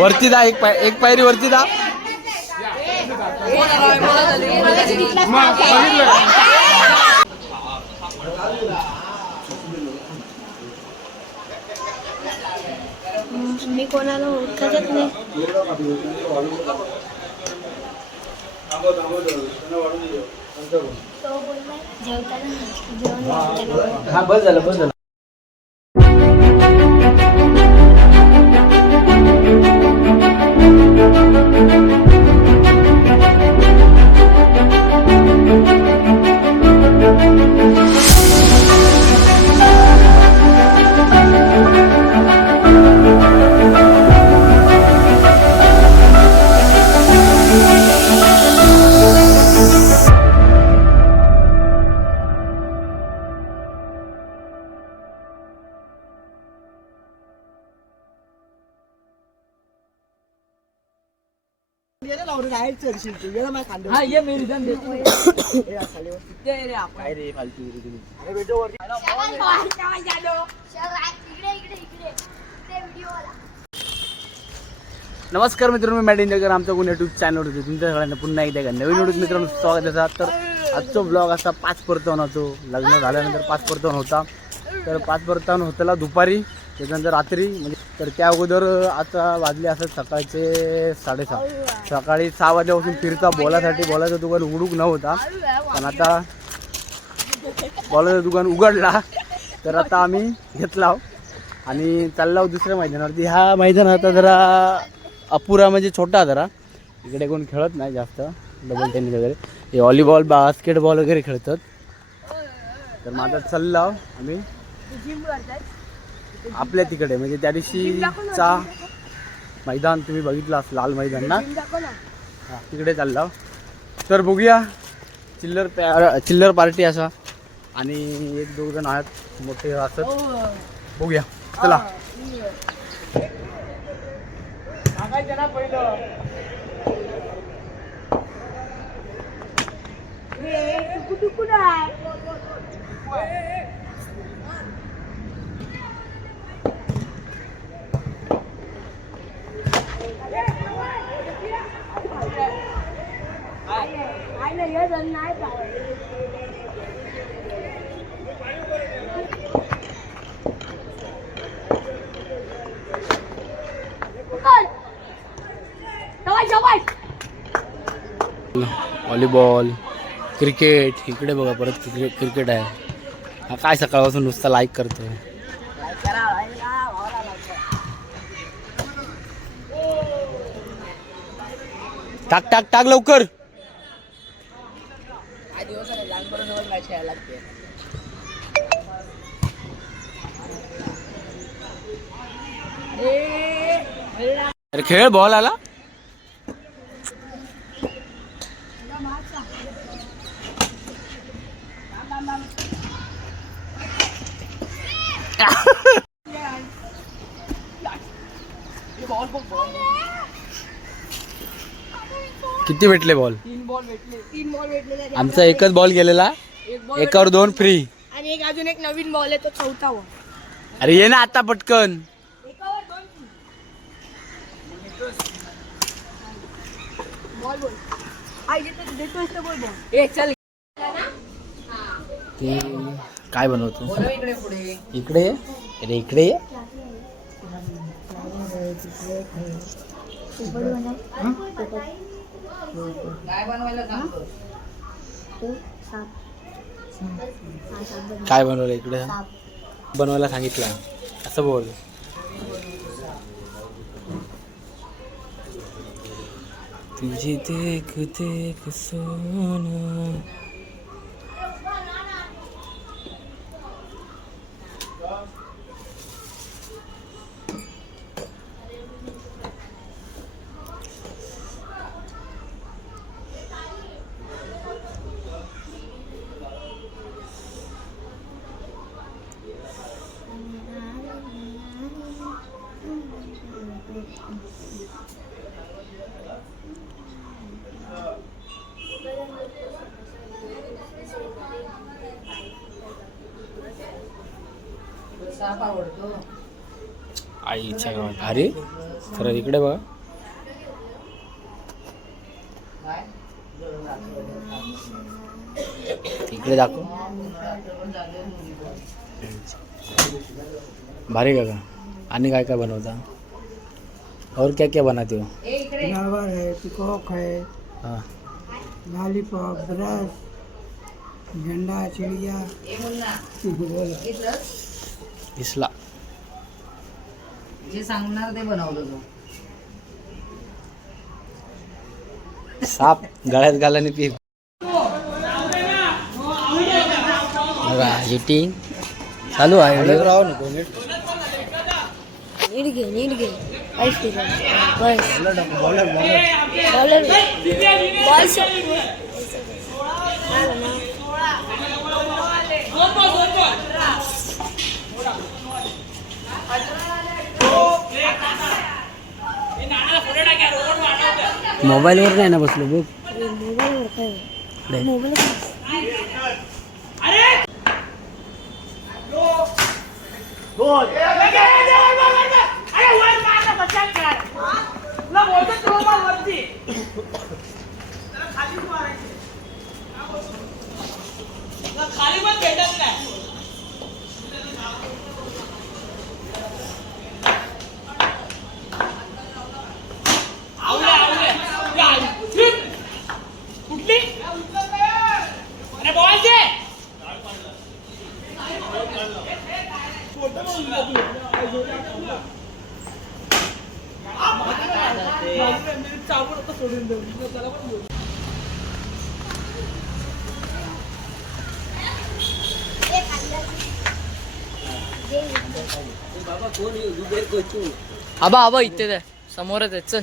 वरती दा एक पाय एक पायरी वरती दा. मी कोणाला ओळखतच नाही. तो. हा काय रे फालतू इकडे इकडे इकडे ते व्हिडिओला नमस्कार मित्रांनो मॅट इंजकर आमच्या कोण युट्यूब चॅनल होते तुमच्या सगळ्यांना पुन्हा एकदा एका नवीन व्हिडिओ मित्रांनो स्वागत आहे. सर. तर आजचा ब्लॉग असा पाच परतवणाचो लग्न झाल्यानंतर पाच परतवण होता. तर पाच परतवण होताला दुपारी. त्याच्यानंतर रात्री म्हणजे तर त्या अगोदर आता वाजले असत सकाळचे साडेसहा. सकाळी सहा वाजल्यापासून फिरता बोलासाठी बोलायचं दुकान उघडूक नव्हता. पण आता बॉलाचं दुकान उघडला तर आता आम्ही घेतला आणि चालला दुसऱ्या मैदानावरती. हा मैदान आता जरा अपुरा म्हणजे छोटा जरा. इकडे कोण खेळत नाही जास्त. डबल टेनिस वगैरे. हे व्हॉलीबॉल बास्केटबॉल वगैरे खेळतात. तर मग आता चालला आम्ही. आपल्या तिकडे. म्हणजे त्या दिवशीचा मैदान तुम्ही बघितला लाल मैदान ना? तिकडे चालला हो. तर बघूया चिल्लर पॅ- चिल्लर पार्टी असा. आणि एक दोघ जण आहेत मोठे असत. बघूया. चला. व्हॉलीबॉल क्रिकेट, इकडे बघा परत क्रिकेट क्रिकेट आहे. हा, काय सकाळपासून नुसता लाईक करतो टाक टाक टाक लवकर. खेळ बॉल आला? किती भेटले बॉल तीन बॉल भेटले. तीन बॉल भेटले आमचा एकच बॉल गेलेला. एक बॉल एकावर दोन फ्री आणि एक अजून एक नवीन बॉल आहे तो चौथा बॉल अरे ये ना आता पटकन. एकावर दोन बॉल बॉल. आई देतो देतोय तर बोल बॉल ए चल. ते काय बनवतो? इकडे ये. अरे इकडे ये. काय बनवलं इकडे? बनवायला सांगितलं. असं बोल. तुझी देख देख सोना आईच्या गावात भारी खरं इकडे बघा. इकडे दाखव. भारी का आणि काय काय बनवता? और क्या क्या बनाते हो? फ्लावर है पिकॉक है हाँ. लॉलीपॉप ब्रश झेंडा चिड़िया. बोलो इसला जे सांगणार ते बनवलं तू. साप गळ्यात घालाने पी हिटिंग चालू आहे राहू नको नीट. नीट घे नीट घे बस. बस बॉलर बॉलर बॉलर बॉल मोबाईलवर नाही ना बसलो बघ. मोबाईलवर काय? नाही. मोबाईल आबा आबा इथे दे. समोरच आहे चल.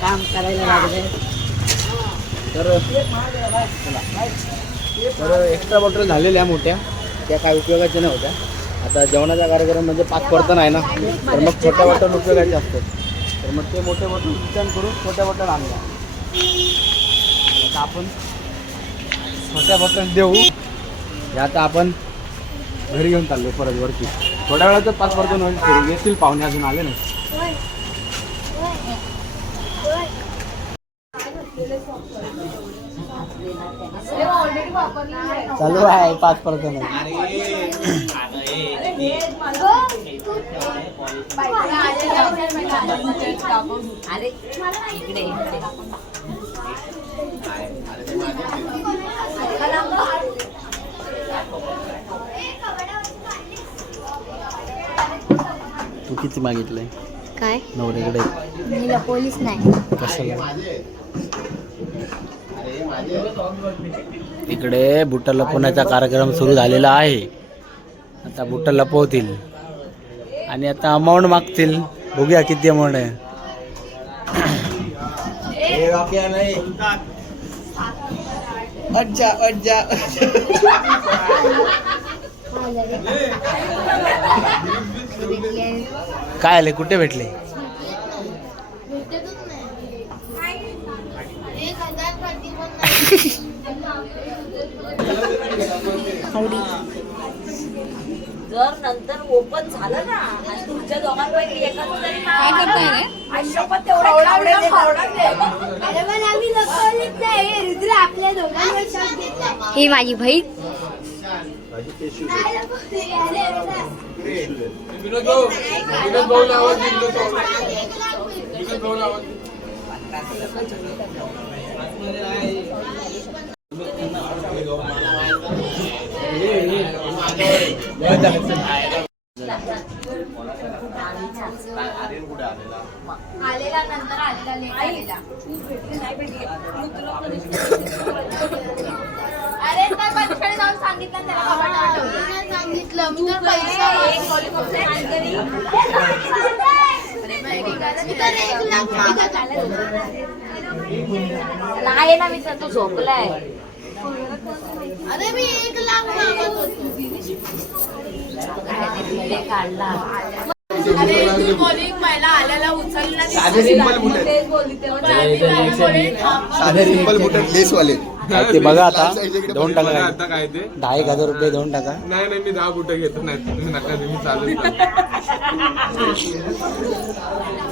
काम करायला लागले तर तर एक्स्ट्रा बॉटल झालेल्या मोठ्या. त्या काय उपयोगाच्या नाही होत्या. आता जेवणाचा कार्यक्रम म्हणजे पाच बर्तन आहे ना. तर मग छोट्या बॉटल उपयोगाचे असतात. तर मग ते मोठे बॉटल रिटर्न करून छोट्या बॉटल आणल्या. आता आपण छोट्या बॉटल देऊ. या आता आपण घरी घेऊन चाललो परत वरती. थोड्या वेळातच पाच पर्तन होईल फिरून येतील पाहुणे अजून आले नाही चालू आहे पाच पर्तन तू किती मागितलंय? काय? नवऱ्याकडे. पोलीस नाही. कशाला? इकडे बुट्टा लपवण्याचा कार्यक्रम सुरू झालेला आहे. आता बुट्टा लपवतील. आणि आता अमाऊंट मागतील. बघूया किती अमाऊंट आहे. अच्छा अच्छा. काय आले? कुठे भेटले? जर नंतर ओपन झालं ना आणि तुमच्या दोघांपैकी एकाचं तरी तेवढे. अरे पण आम्ही लपवलीच नाही. हे रुद्र आपल्या दोघांवर शॉट घेतला ही माझी बहीण. आलेला नंतर आलेला लेट आलेला अरे तर परीक्षेला जाऊन सांगितलं त्याला कपाट आठवलं. सांगितलं मी तर पैसा एक लॉलीपॉप तरी नाही ना मी तो झोपलाय. अरे मी एक लाख मागत होतो काढला साधे सिंपल बुट आहेत. तेच बोलली तेव्हा. चालली बाई, बोली, थांबा. साधे सिंपल आहेत. लेस वाले ते बघा आता. दोन टाका आता काय ते. दहा एक हजार रुपये दोन टाका. नाही नाही मी दहा बुटं घेतो नाही. तुम्ही नका देऊ, मी चालेल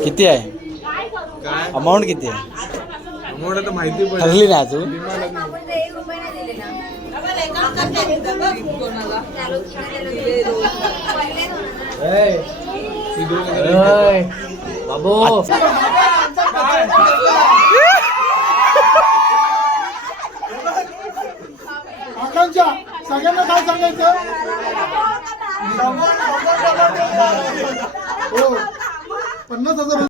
किती आहे? काय? अमाऊंट किती आहे? मोठं तर माहिती पण ठरली नाही. अजून? आपण ते एक रुपये नाही दिले ना. कोणाला बाबू सगळ्यांना काय सांगायचं? हो. पन्नास हजार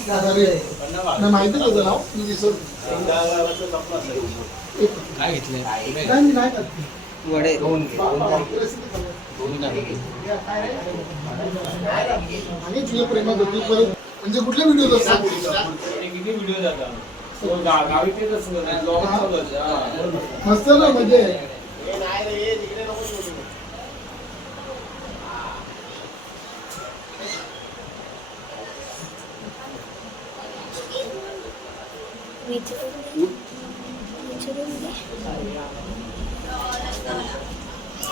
नाही माहिती होतं नाव मी विसर काय घेतलंय नाही मी नाही करत. आणि तुझ्या प्रेमात होती परत म्हणजे कुठल्या व्हिडिओ असतात मस्त ना म्हणजे?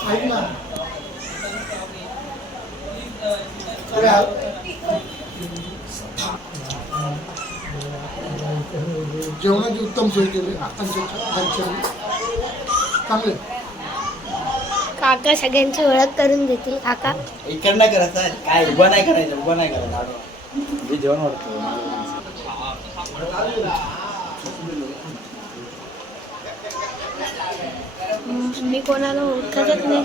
ऐक ना. जेवणाची उत्तम सोय केली. घरच्यांनी. चांगले. काका सगळ्यांची ओळख करून देतील. काका. इकडं नाही करायचं काय उभं नाही करायचं उभं नाही करायचं. मी जेवण वाटतो मी कोणाला ओळखतच नाही.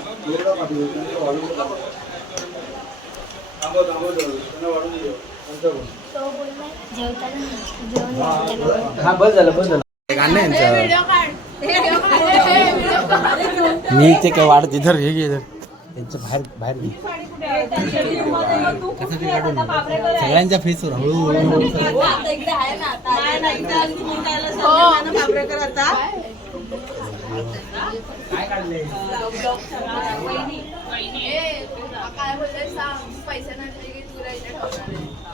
जेवताना जेवण हा बस झालं बस झालं गाणं आहे यांचं. मी ते काय वाढत इधर हे घे इधर. त्यांच्या बाहेर बाहेर घे कसं ते काढून घे. सगळ्यांच्या फेसवर हळूहळू काय काय बोलतोय सांग. पैसे नसले की तुला इथे ठेवणार आहे.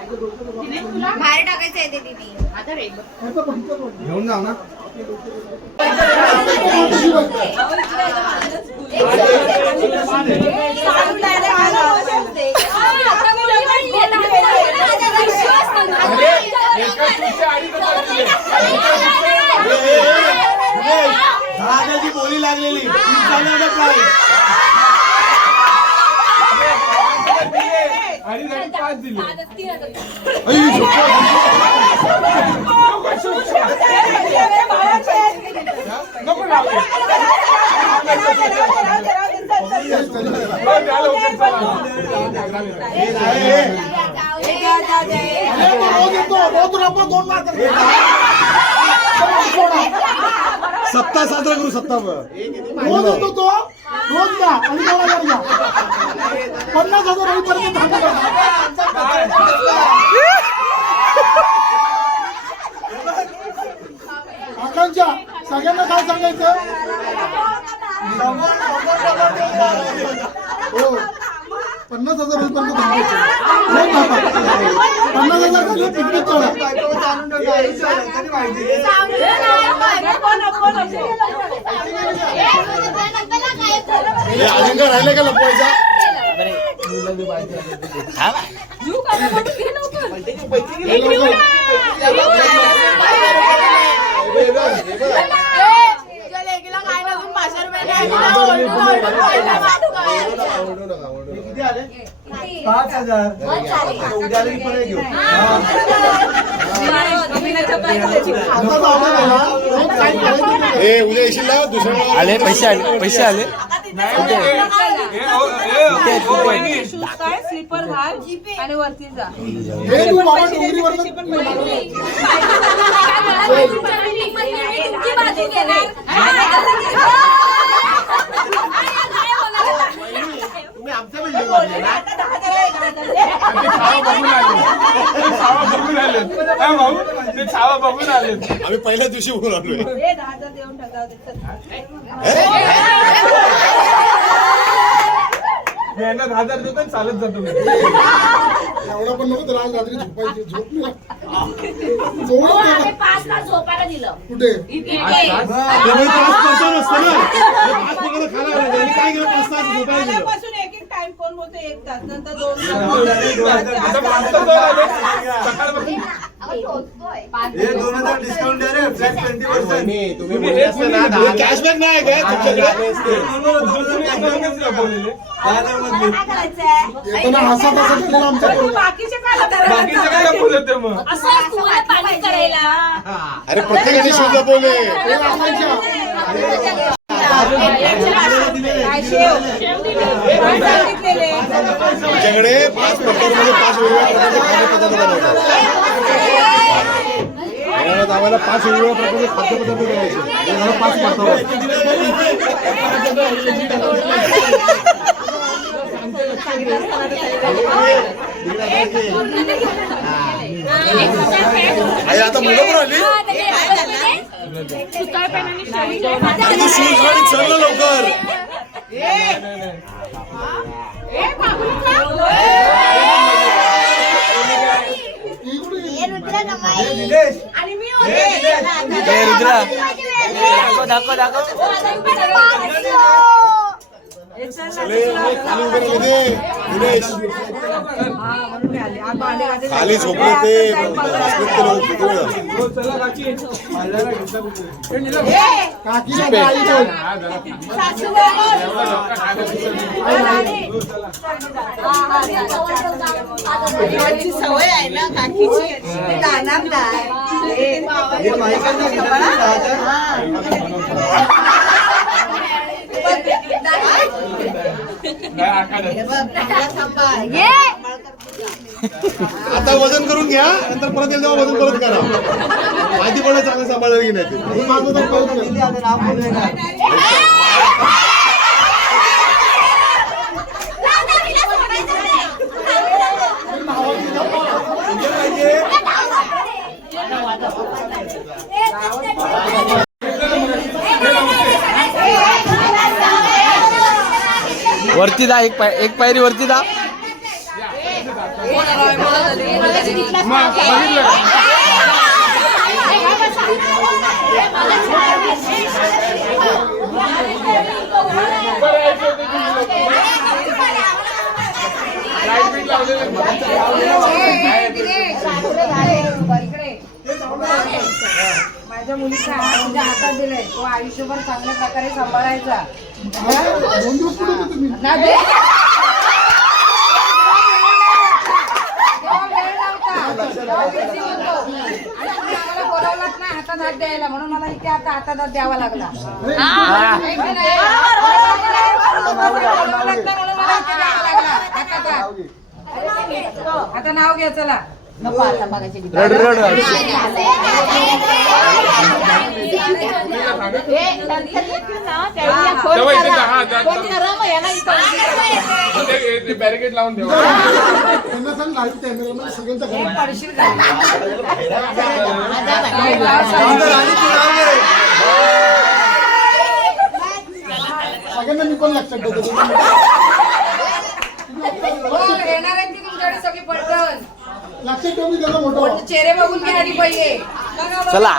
बाहेर टाकायचं आहे ते दीदी. घेऊन जाऊ ना दहाची बोली लागलेली आणि नाही पाच दिले नको ना द्या लवकर चला. अरे तो रोज येतो रोज रपा दोन मात्र सप्ताह साजरा करू सप्ताह रोज येतो तो. रोज द्या आणि दोन हजार द्या पन्नास हजार होईपर्यंत थांबू नका. आकांक्षा सगळ्यांना काय सांगायचं हो पन्नास हजार होईपर्यंत थांबायचं रोज थांबा. पन्नास हजार झाले पिकनिक काढा अजून काय राहिले का लपवायचा ए, तुझ्या लेकीला काय नसून पाचशे रुपये द्यायचे ना, ओरडून ओरडून पैसे मागतोय. ओरडू नका ओरडू नका. पाच हजार. उद्या आले की परत घेऊ. ए उद्या येशील ना? दुसऱ्या आले पैसे आले पैसे आले. स्लीपर घाल आणि वरती जा. हे तुमची बाजू घेणार तुम्ही आमच्या बिल्डिंगमध्ये ना ते छावा बघून आले ते छावा बघून आले हा भाऊ ते छावा बघून आले आम्ही पहिल्या दिवशी आलोय हे दहा हजार देतो आणि चालत जातो मी एवढा पण नको तर आज रात्री झोपायची झोप नाही. झोप हो, नाही. आम्ही पाच तास झोपायला दिलं कुठे आल्यापासून एक एक टाइम कोण होते एक तास नंतर दोन आता पाच तास तास झाले आले. सकाळपासून तुम्ही एक मिनिट कॅशबॅक नाही काय काय बाकीचे काय लपवले ते मग असं तुम्हाला पाणी करायला अरे प्रत्येकाने शोध लपवले हे असायच्या. काय शेव काय सांगितलेले आमच्याकडे पाच प्रकारमध्ये पाच वेगवेगळ्या प्रकारचे खाद्यपदार्थ बनवतात उन्हाळ्यात आम्हाला पाच वेगवेगळ्या प्रकारचे खाद्यपदार्थ करायचे आम्हाला पाच पाठवा आई आता मुलं पण आली अरे तू शूज घाल चल ना लवकर ही कुठे गेली? आणि मी ए रुद्रा. दाखव दाखव दाखव खाली झोपले ते? हो. हा. सवय आहे ना काकीची. आता वजन करून घ्या नंतर परत येईल तेव्हा वजन परत करा. आधी पण चांगलं सांभाळलं की नाही ते. माझं तर कळत नाही. वरती दा एक पाय एक पायरी वरती दा. माझ्या मुलीचा हात तुझ्या हातात दिलाय. तो आयुष्यभर चांगल्या प्रकारे सांभाळायचा. दोन दिवस कुठे होते तुम्ही हातात हात द्यायला म्हणून मला इथे आता हातात हात द्यावा लागला आता नाव नाही? चला तेव्हा इथे दहा हजार बॅरिकेड लावून ठेवा. त्यांना सांग लाईव्ह कॅमेरामध्ये सगळ्यांचा पडशील. सगळ्यांना मी पण लक्षात ठेवतो हो, येणार आहे ती तुमच्याकडे सगळी पडकन चेहरे बघून घ्या आधी पहिले. चला.